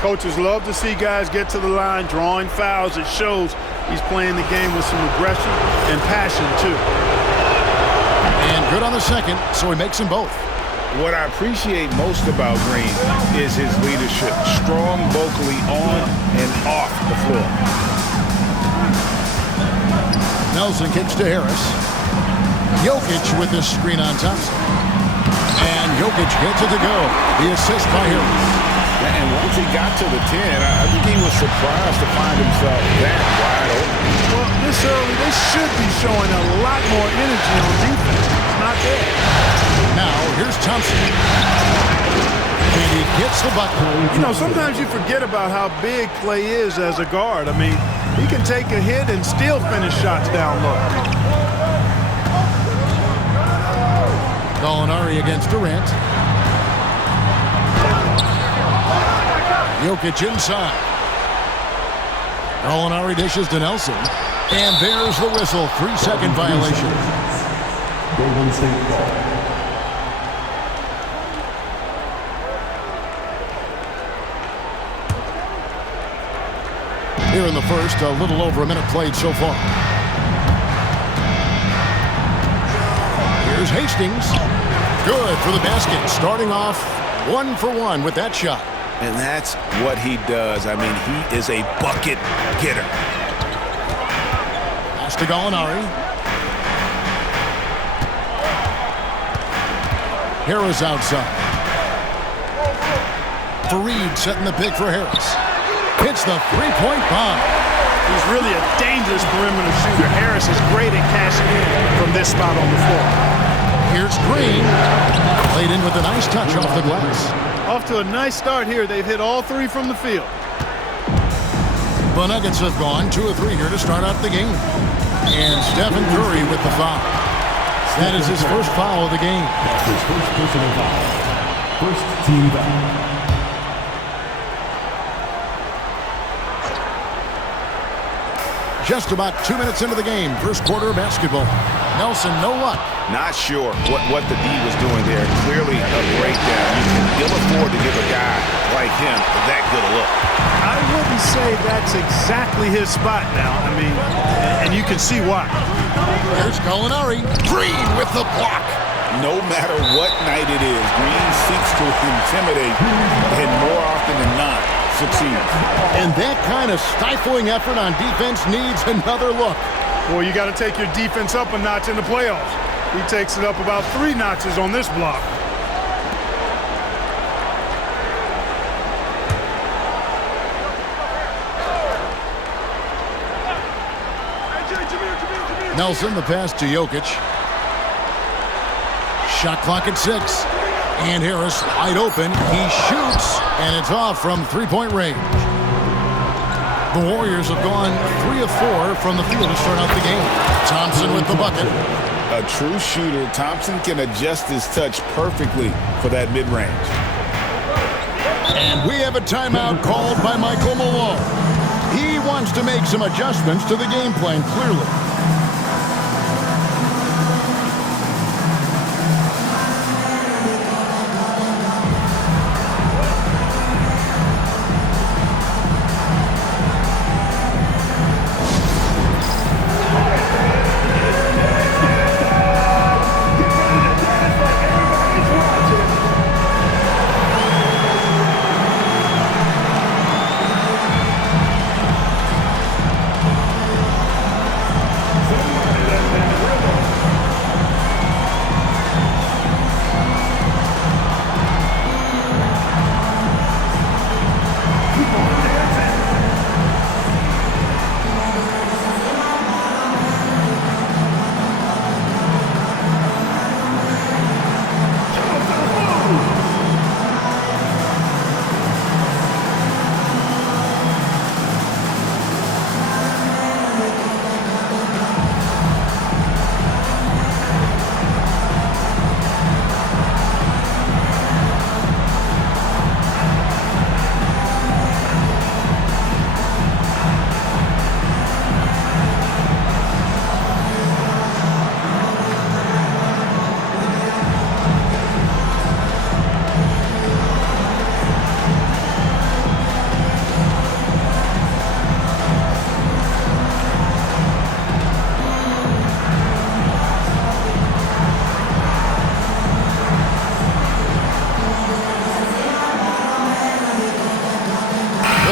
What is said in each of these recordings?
Coaches love to see guys get to the line, drawing fouls. It shows he's playing the game with some aggression and passion, too. And good on the second, so he makes them both. What I appreciate most about Green is his leadership. Strong vocally on and off the floor. Nelson kicks to Harris. Jokic with the screen on Thompson. And Jokic gets it to go. The assist by Harris. And once he got to the 10, I think he was surprised to find himself that wide open. Well, this early, they should be showing a lot more energy on defense. It's not there. Now, here's Thompson. And he gets the bucket. You know, sometimes you forget about how big Clay is as a guard. I mean, he can take a hit and still finish shots down low. Gallinari against Durant. Jokic inside. Gallinari dishes to Nelson. And there's the whistle. 3-second violation. Golden State ball. Here in the first, a little over a minute played so far. Here's Hastings. Good for the basket. Starting off 1 for 1 with that shot. And that's what he does. I mean, he is a bucket getter. Pass to Gallinari. Harris outside. Fareed setting the pick for Harris. Hits the three-point bomb. He's really a dangerous perimeter shooter. Harris is great at cashing in from this spot on the floor. Here's Green. Played in with a nice touch off the glass. Off to a nice start here. They've hit all 3 from the field. The Nuggets have gone 2 of 3 here to start out the game. And Stephen Curry with the foul. That is his first foul of the game. That's his first personal foul. First team foul. Just about 2 minutes into the game. First quarter of basketball. Nelson, no luck. Not sure what the D was doing there. Clearly a breakdown. You can ill afford to give a guy like him that good a look. I wouldn't say that's exactly his spot now. I mean, and you can see why. Here's Gallinari. Green with the block. No matter what night it is, Green seeks to intimidate, and more often than not, succeeds. And that kind of stifling effort on defense needs another look. Well, you got to take your defense up a notch in the playoffs. He takes it up about 3 notches on this block. Nelson, the pass to Jokic. Shot clock at 6. And Harris wide open. He shoots, and it's off from three-point range. The Warriors have gone 3 of 4 from the field to start out the game. Thompson with the bucket. A true shooter, Thompson can adjust his touch perfectly for that mid-range. And we have a timeout called by Michael Malone. He wants to make some adjustments to the game plan, clearly.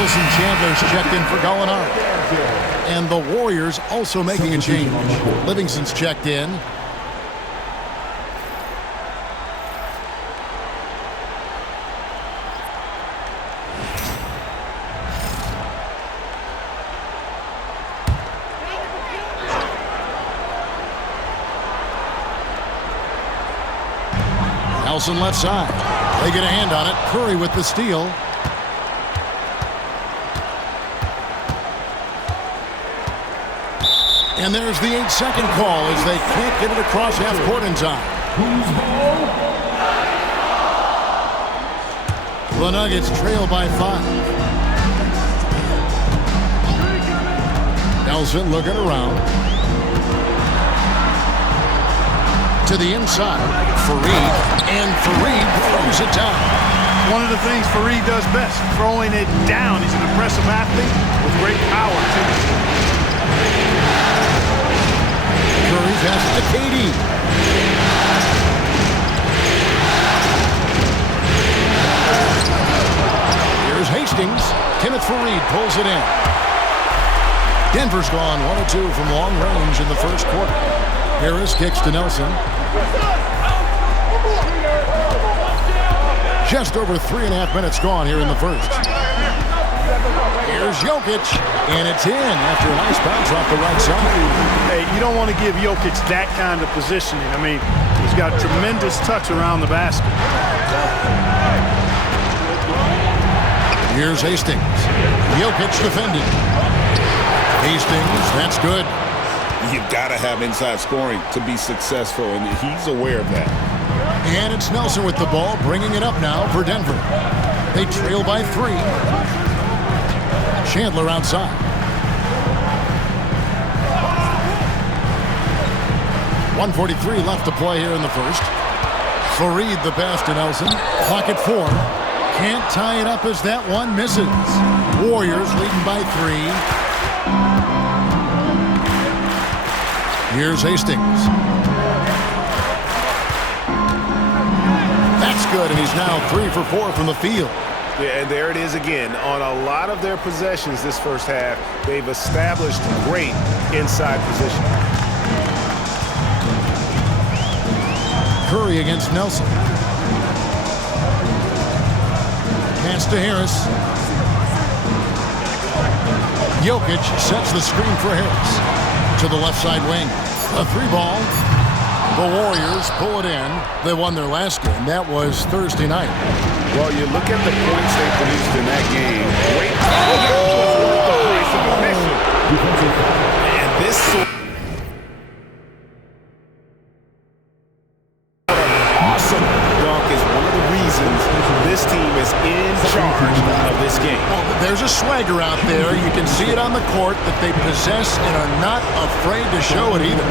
Wilson Chandler's checked in for Gallinari. And the Warriors also making a change. Livingston's checked in. Nelson left side. They get a hand on it. Curry with the steal. And there's the 8-second call as they can't get it across half court in time. The Nuggets trail by 5. Nelson looking around. To the inside. Fareed. And Fareed throws it down. One of the things Fareed does best, throwing it down. He's an impressive athlete with great power, too. Curry passes to KD. Here's Hastings. Kenneth Fareed pulls it in. Denver's gone 1 of 2 from long range in the first quarter. Harris kicks to Nelson. Just over 3.5 minutes gone here in the first. Here's Jokic, and it's in after a nice bounce off the right side. Hey, you don't want to give Jokic that kind of positioning. I mean, he's got tremendous touch around the basket. Here's Hastings. Jokic defending. Hastings, that's good. You've got to have inside scoring to be successful, and he's aware of that. And it's Nelson with the ball, bringing it up now for Denver. They trail by 3. Chandler outside. .143 left to play here in the first. Fareed the pass to Nelson. Clock at 4. Can't tie it up as that one misses. Warriors leading by 3. Here's Hastings. That's good, and he's now 3 for 4 from the field. Yeah, and there it is again. On a lot of their possessions this first half, they've established great inside position. Curry against Nelson. Pass to Harris. Jokic sets the screen for Harris. To the left side wing. A 3-ball. The Warriors pull it in. They won their last game. That was Thursday night. Well, you look at the points they produced in that game. Great. And this awesome dunk is one of the reasons this team is in charge of this game. Well, there's a swagger out there. You can see it on the court that they possess and are not afraid to show it either.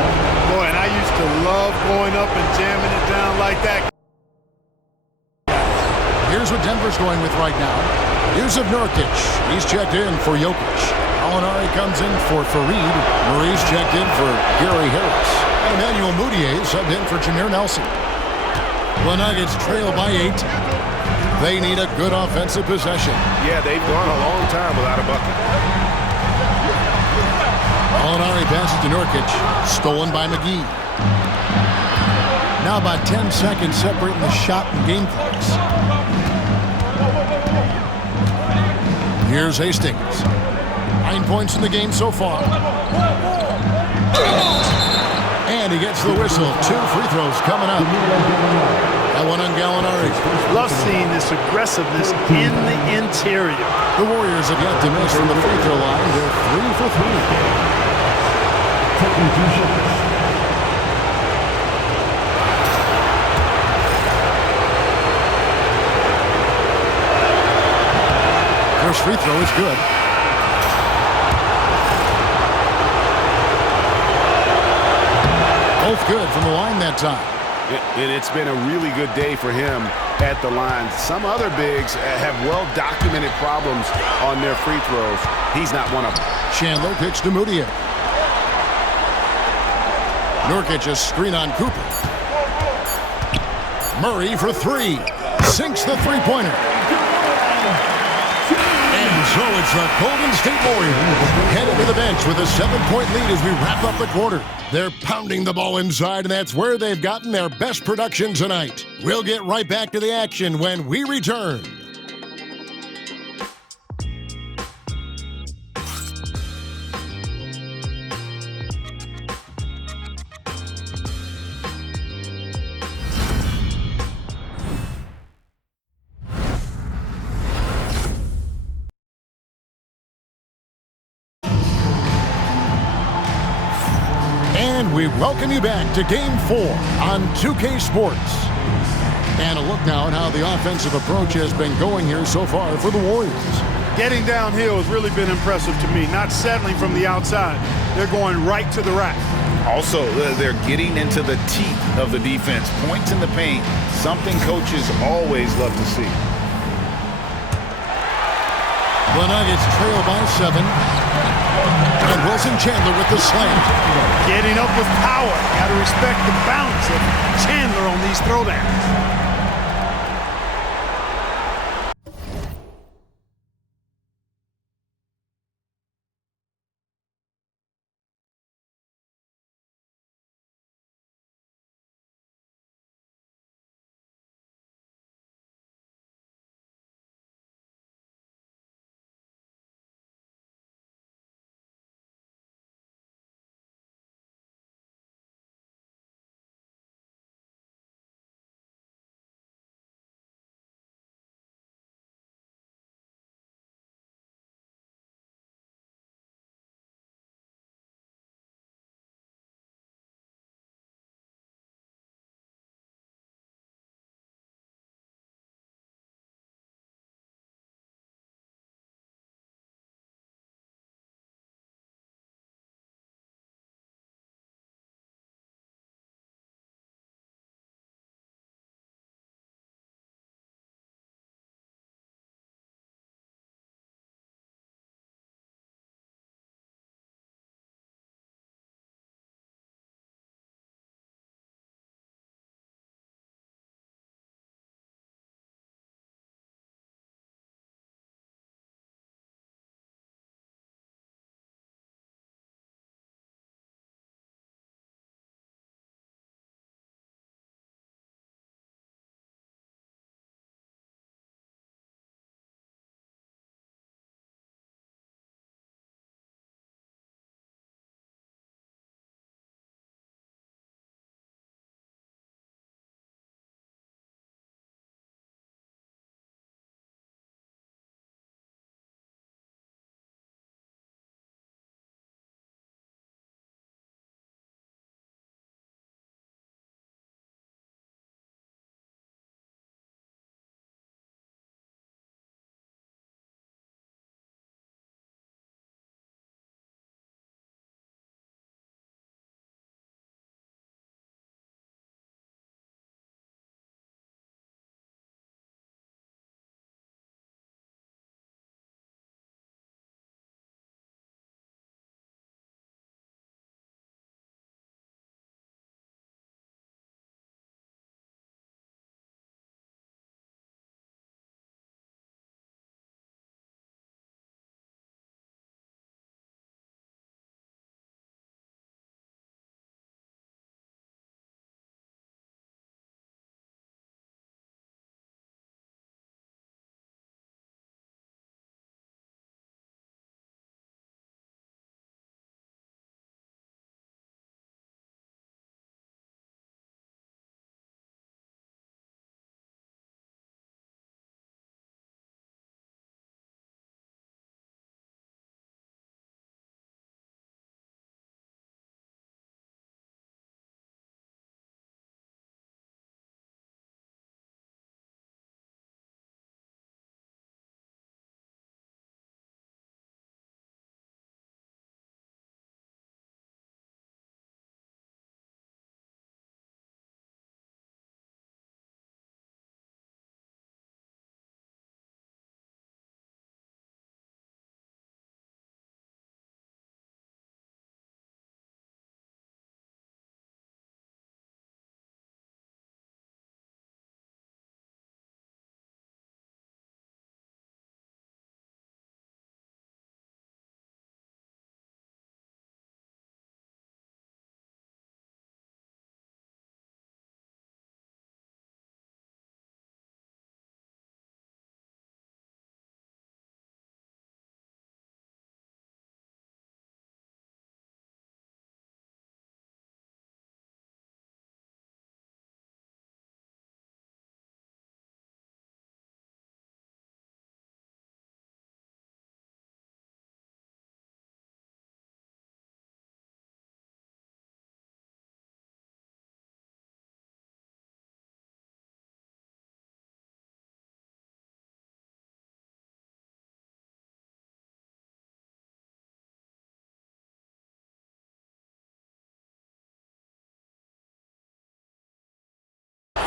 Boy, and I used to love going up and jamming it down like that. Here's what Denver's going with right now. Here's Nurkic. He's checked in for Jokic. Gallinari comes in for Fareed. Murray's checked in for Gary Harris. And Emmanuel Mudiay subbed in for Jameer Nelson. The Nuggets trail by 8. They need a good offensive possession. Yeah, they've gone a long time without a bucket. Gallinari passes to Nurkic. Stolen by McGee. Now about 10 seconds separating the shot and game clocks. Here's Hastings. 9 points in the game so far. And he gets the whistle. 2 free throws coming up. That one on Gallinari. Love seeing this aggressiveness in the interior. The Warriors have yet to miss from the free throw line. They're 3 for 3. Taking 2 shots. First free throw is good. Both good from the line that time. And it's been a really good day for him at the line. Some other bigs have well-documented problems on their free throws. He's not one of them. Chandler kicks to Mudiay. Nurkic a screen on Cooper. Murray for 3. Sinks the three-pointer. And So it's the Golden State Warriors headed to the bench with a 7-point lead as we wrap up the quarter. They're pounding the ball inside, and that's where they've gotten their best production tonight. We'll get right back to the action when we return. And we welcome you back to Game 4 on 2K Sports. And a look now at how the offensive approach has been going here so far for the Warriors. Getting downhill has really been impressive to me, not settling from the outside. They're going right to the rack. Also, they're getting into the teeth of the defense. Points in the paint, something coaches always love to see. The Nuggets trail by 7. And Wilson Chandler with the slam. Getting up with power. Got to respect the bounce of Chandler on these throwdowns.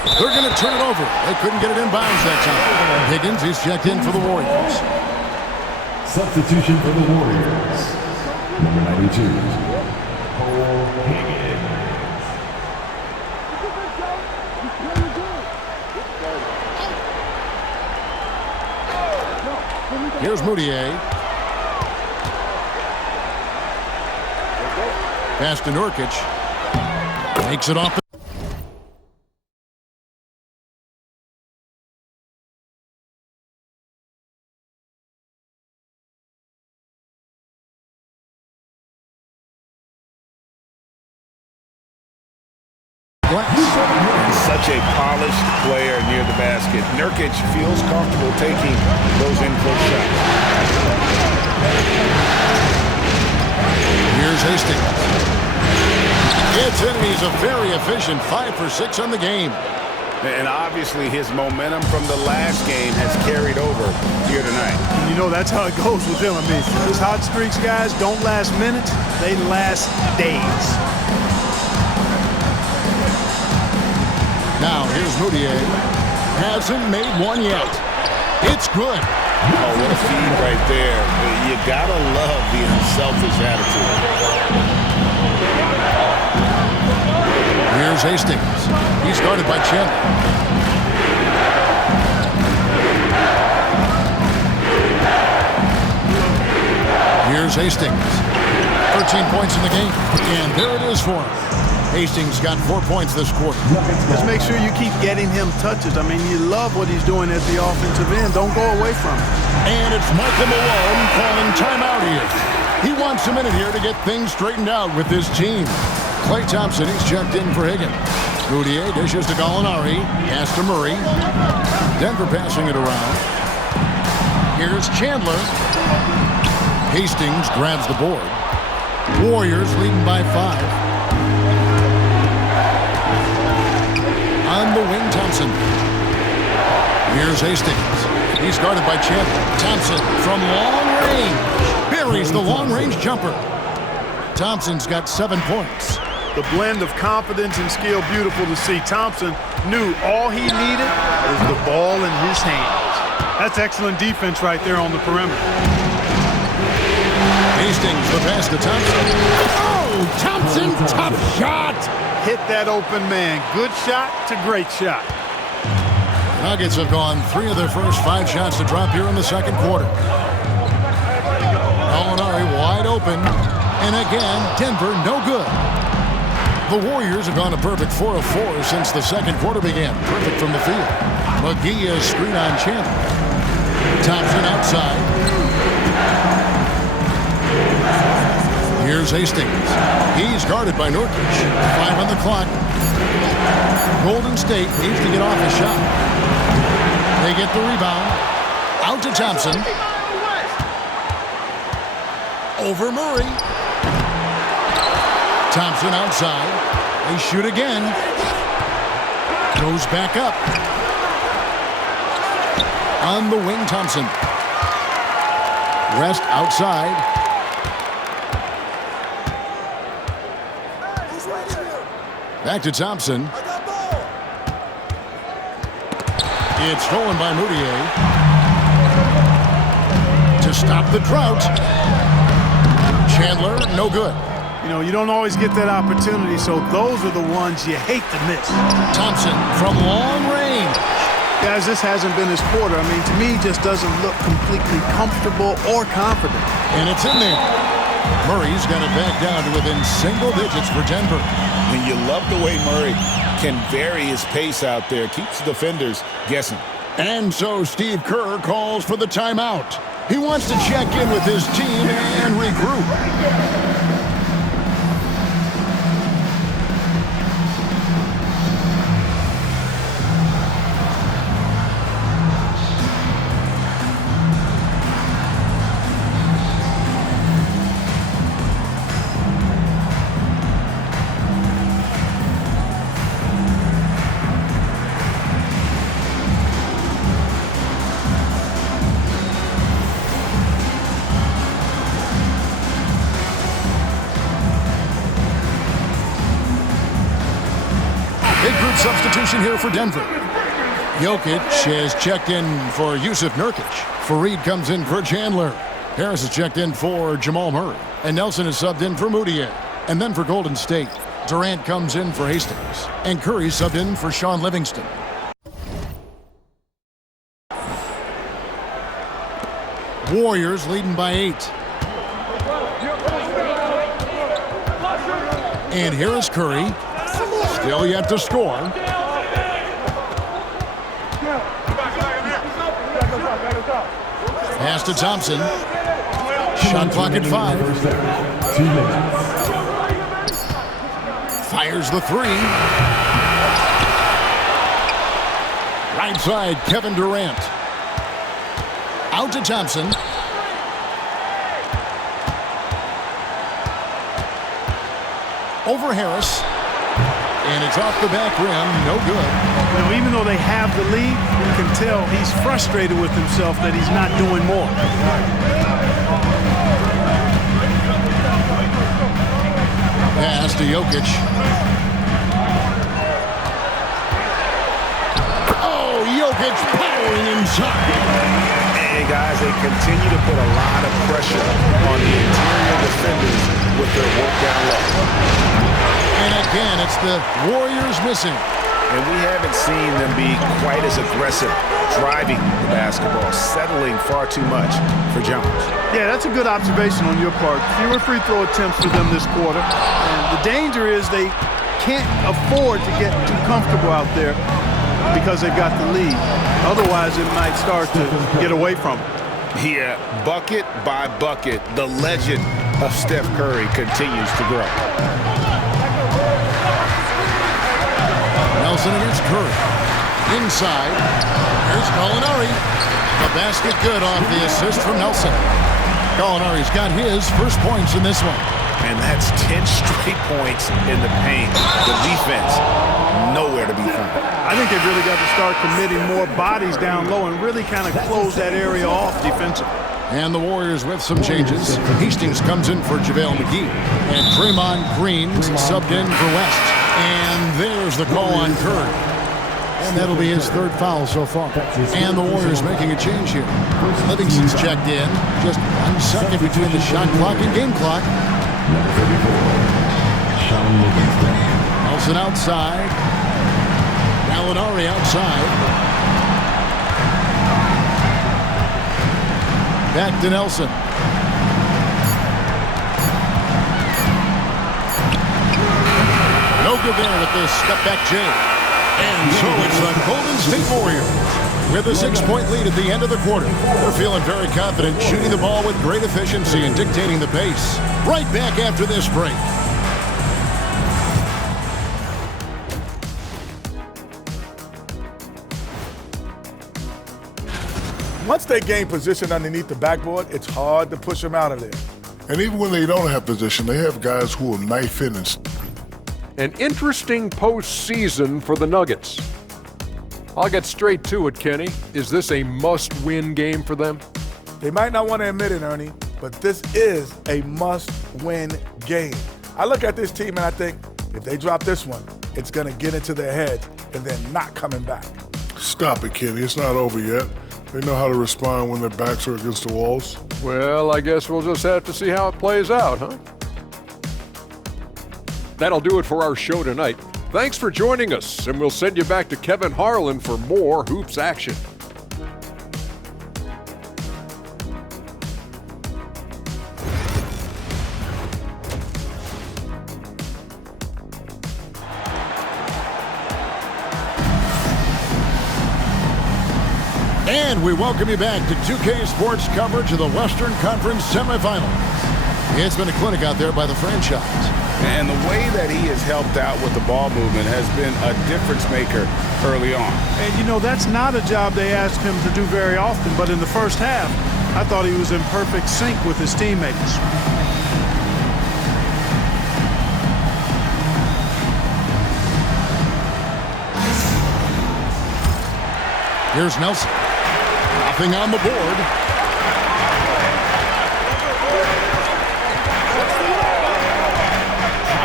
They're going to turn it over. They couldn't get it in bounds that time. Higgins is checked in for the Warriors. Substitution for the Warriors. Number 92. Cole Higgins. Here's Moutier. Pass to Nurkic. Makes it off. Such a polished player near the basket. Nurkic feels comfortable taking those in-close shots. Here's Hastings. It's in. He's a very efficient 5 for 6 on the game. And obviously his momentum from the last game has carried over here tonight. You know, that's how it goes with him. I mean, those hot streaks, guys, don't last minutes. They last days. Now, here's Moutier. Hasn't made one yet. It's good. Oh, what a feed right there. You gotta love the unselfish attitude. Here's Hastings. He's guarded by Chandler. Here's Hastings. 13 points in the game. And there it is for him. Hastings got 4 points this quarter. Just make sure you keep getting him touches. I mean, you love what he's doing at the offensive end. Don't go away from it. And it's Michael Malone calling timeout here. He wants a minute here to get things straightened out with his team. Klay Thompson, he's checked in for Higgins. Moutier dishes to Gallinari. Pass to Murray. Denver passing it around. Here's Chandler. Hastings grabs the board. Warriors leading by 5. On the wing, Thompson. Here's Hastings. He's guarded by Chandler. Thompson from long range. Buries the long-range jumper. Thompson's got 7 points. The blend of confidence and skill, beautiful to see. Thompson knew all he needed was the ball in his hands. That's excellent defense right there on the perimeter. Hastings, the pass to Thompson. Oh, Thompson, tough shot. Hit that open man. Good shot to great shot. Nuggets have gone 3 of their first 5 shots to drop here in the second quarter. Gallinari wide open. And again, Denver no good. The Warriors have gone a perfect 4 of 4 since the second quarter began. Perfect from the field. McGee is screen on Chandler. Thompson outside. Here's Hastings. He's guarded by Nurkic. 5 on the clock. Golden State needs to get off a shot. They get the rebound. Out to Thompson. Over Murray. Thompson outside. They shoot again. Goes back up. On the wing, Thompson. West outside. Back to Thompson. It's stolen by Moutier. To stop the drought. Chandler, no good. You know, you don't always get that opportunity, so those are the ones you hate to miss. Thompson from long range. Guys, this hasn't been his quarter. I mean, to me, just doesn't look completely comfortable or confident. And it's in there. Murray's got it back down to within single digits for Denver. And you love the way Murray can vary his pace out there. Keeps the defenders guessing. And so Steve Kerr calls for the timeout. He wants to check in with his team and regroup. substitution here for Denver. Jokic has checked in for Yusuf Nurkic. Fareed comes in for Chandler. Harris has checked in for Jamal Murray. And Nelson is subbed in for Moutier. And then for Golden State, Durant comes in for Hastings. And Curry subbed in for Sean Livingston. Warriors leading by 8. And here is Curry. Still yet to score. Pass to Thompson. Shot clock at 5. 2 minutes. Fires the 3. Right side, Kevin Durant. Out to Thompson. Over Harris. And it's off the back rim. No good. You know, even though they have the lead, you can tell he's frustrated with himself that he's not doing more. Pass to Jokic. Oh, Jokic powering inside. And guys, they continue to put a lot of pressure on the interior defenders with their work down low. And again, it's the Warriors missing. And we haven't seen them be quite as aggressive driving the basketball, settling far too much for Jones. Yeah, that's a good observation on your part. Fewer free throw attempts for them this quarter. And the danger is they can't afford to get too comfortable out there because they've got the lead. Otherwise, it might start to get away from them. Yeah, bucket by bucket, the legend of Steph Curry continues to grow. Nelson against Curry. Inside. Here's Gallinari. The basket good off the assist from Nelson. Gallinari's got his first points in this one. And that's 10 straight points in the paint. The defense, nowhere to be found. I think they've really got to start committing more bodies down low and really kind of close that area off defensively. And the Warriors with some changes. Hastings comes in for JaVale McGee. And Draymond Green's subbed in for West. And there's the call on Curry. And that'll be his third foul so far. And the Warriors making a change here. Livingston's checked in. Just 1 second between the shot clock and game clock. Number 34, Sean Livingston. Nelson outside. Gallinari outside. Back to Nelson. No good there with the step-back J. And so it's the Golden State Warriors with a 6-point lead at the end of the quarter. They're feeling very confident, shooting the ball with great efficiency and dictating the pace. Right back after this break. Once they gain position underneath the backboard, it's hard to push them out of there. And even when they don't have position, they have guys who will knife in and An interesting postseason for the Nuggets. I'll get straight to it, Kenny. Is this a must-win game for them? They might not want to admit it, Ernie, but this is a must-win game. I look at this team and I think, if they drop this one, it's going to get into their heads and then not coming back. stop it, Kenny. It's not over yet. They know how to respond when their backs are against the walls. Well, I guess we'll just have to see how it plays out, huh? That'll do it for our show tonight. Thanks for joining us, and we'll send you back to Kevin Harlan for more Hoops action. And we welcome you back to 2K Sports coverage of the Western Conference semifinals. It's been a clinic out there by the franchise. And the way that he has helped out with the ball movement has been a difference maker early on. And, you know, that's not a job they ask him to do very often, but in the first half, I thought he was in perfect sync with his teammates. Here's Nelson. Nothing on the board.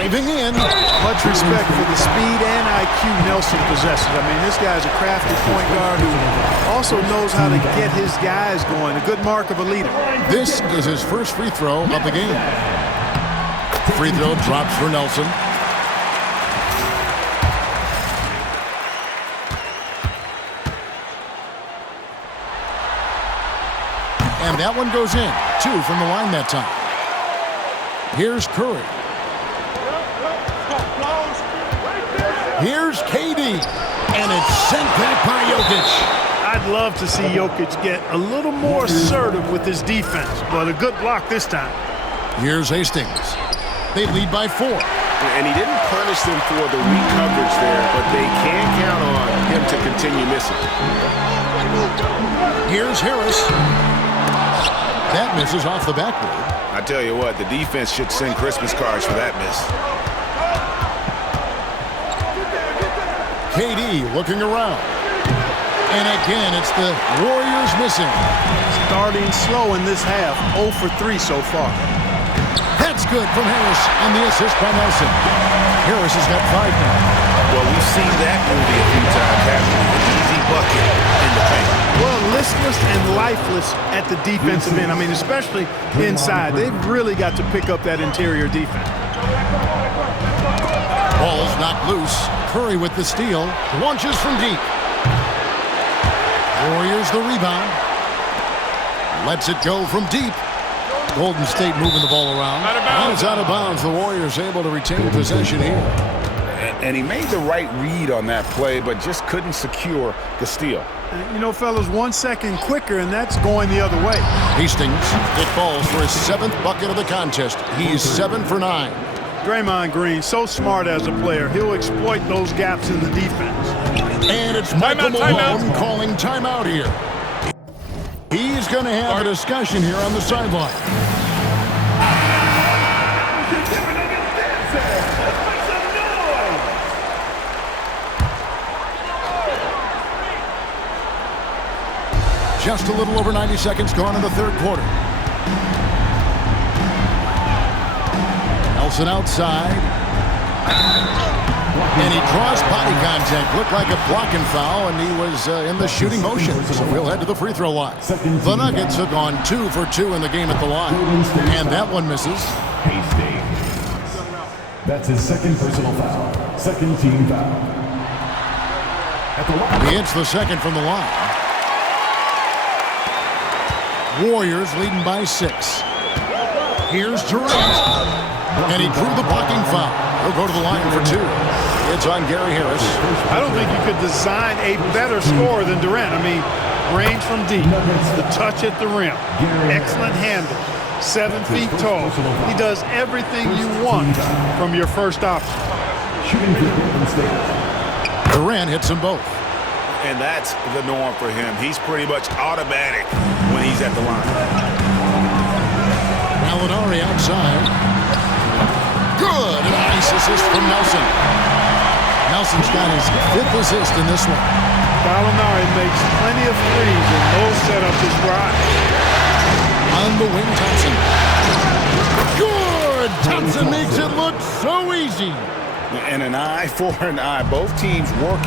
Driving in. Much respect for the speed and IQ Nelson possesses. I mean, this guy's a crafty point guard who also knows how to get his guys going. A good mark of a leader. This is his first free throw of the game. Free throw drops for Nelson. And that one goes in. 2 from the line that time. Here's Curry. Here's KD. And it's sent back by Jokic. I'd love to see Jokic get a little more assertive with his defense, but a good block this time. Here's Hastings. They lead by 4. And he didn't punish them for the weak coverage there, but they can count on him to continue missing. Here's Harris. That misses off the backboard. I tell you what, the defense should send Christmas cards for that miss. KD looking around. And again, it's the Warriors missing. Starting slow in this half, 0 for 3 so far. That's good from Harris on the assist by Nelson. Harris has got 5 now. Well, we've seen that movie a few times, haven't we? An easy bucket in the paint. Well, listless and lifeless at the defensive end. I mean, especially inside. They've really got to pick up that interior defense. Ball's knocked loose. Curry with the steal. Launches from deep. Warriors the rebound. Lets it go from deep. Golden State moving the ball around. And it's out of bounds. The Warriors able to retain possession here. And he made the right read on that play, but just couldn't secure the steal. You know, fellas, 1 second quicker, and that's going the other way. Hastings, it falls for his 7th bucket of the contest. He's 7 for 9. Draymond Green, so smart as a player. He'll exploit those gaps in the defense. And it's Michael Malone calling timeout here. He's going to have a discussion here on the sideline. Just a little over 90 seconds gone in the 3rd quarter. Nelson outside. And he draws body contact. Looked like a blocking foul, and he was in the shooting motion. So we'll head to the free throw line. The Nuggets have gone 2 for 2 in the game at the line. And that one misses. That's his 2nd personal foul. 2nd team foul. At the line. He hits the 2nd from the line. Warriors leading by 6. Here's Durant. And he drew the blocking foul. He'll go to the line for 2. It's on Gary Harris. I don't think you could design a better scorer than Durant. I mean, range from deep, the touch at the rim, excellent handle, 7 feet tall. He does everything you want from your first option. Durant hits them both. And that's the norm for him. He's pretty much automatic when he's at the line. Gallinari outside. Good. A nice assist from Nelson. Nelson's got his 5th assist in this one. Gallinari makes plenty of threes, and those set up his drive. On the wing, Thompson. Good. Thompson makes it look so easy. And an eye for an eye. Both teams work.